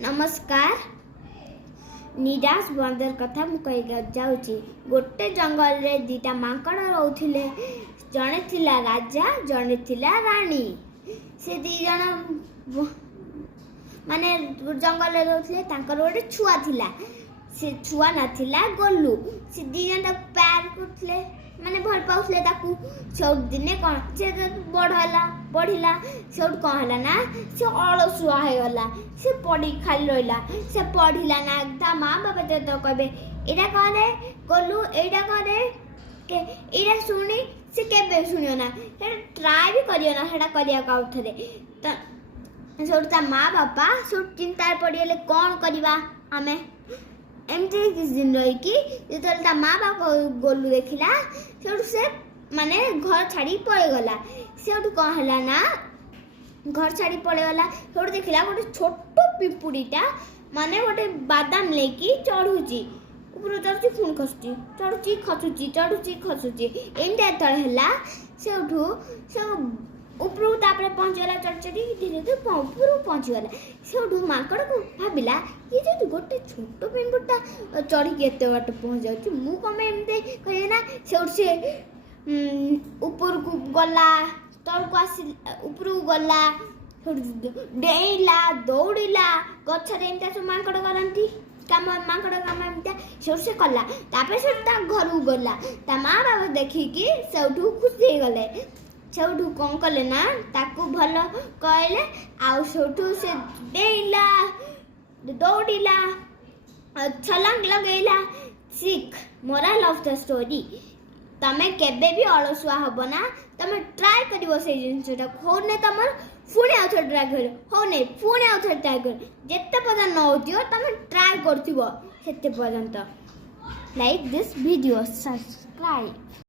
नमस्कार निराश बंदर कथा मु कह जाऊँगी। गोटे जंगल रे दीटा माकड़ रोथिले। जड़े थिला राजा जड़े थिला रानी। से दी जण माने जंगल रे रोथिले। तांकर गोटे छुआ थिला। से छुआ नाथिला गोलू। से दी जण प्यार करथिले माने भल पाउथले ताकू। सब दिने कौन से बढ़िला सब कौन हला ना से अलसुआ हे गला। से पढ़ी खाली रहिला। से पढ़िला ना ता माँ बाबा तो कहबे एटा करे गोलू एटा करे के एटा सुनी से केबे सुनियो ना। से ट्राई भी करियो ना सेटा करिया का उठरे त सोटा माँ बाबा सब चिंता पड़िले कौन करबा आमे एमती किस दिन रही कि जो माँ बाप गोलू देखला से माने घर छाड़ी पड़ेगला। से कौन है ना घर छाड़ी पड़ेगला। से देखला गोटे छोट पिंपुड़ीटा माने गोटे बादाम लेकी चढ़ुची ऊपर चढ़ुची पुणी खसुची चढ़ुची खसुची चढ़ुची खसुची एमती है से उपरू तापर पहुँचीगला चढ़ चढ़ी धीरे धीरे उपरू पहुँचीगला। से माकड़ को भाविला ये जो गोटे छोट पिंपुड़टा चढ़ी एत बाट पहुँच जाऊँ मु कम एमती कहे ना। से ऊपर को गला तल को आस ऊपर को गला डेला दौड़िला गचर एमती सब माकड़ करती काम माकड़ काम एमती से कला। तापर से घर को गला ता माँ बाबा देखिकी से खुशी हो गले। सेठू कौन कले ना ताकू भल कहले आउ सेठू से डेला दौड़िला छलांग लगेला। सीख मोरल ऑफ द स्टोरी तमे केबे भी अलसुआ हब ना तमे ट्राई करिवो से जिनसटा हो ने तमर पुणे आउथर ट्राई कर हो ने पुणे आउथर ट्राई कर जेते पर्यंत न होतियो तमे ट्राई करथिबो सेते पर्यंत। Like this video subscribe.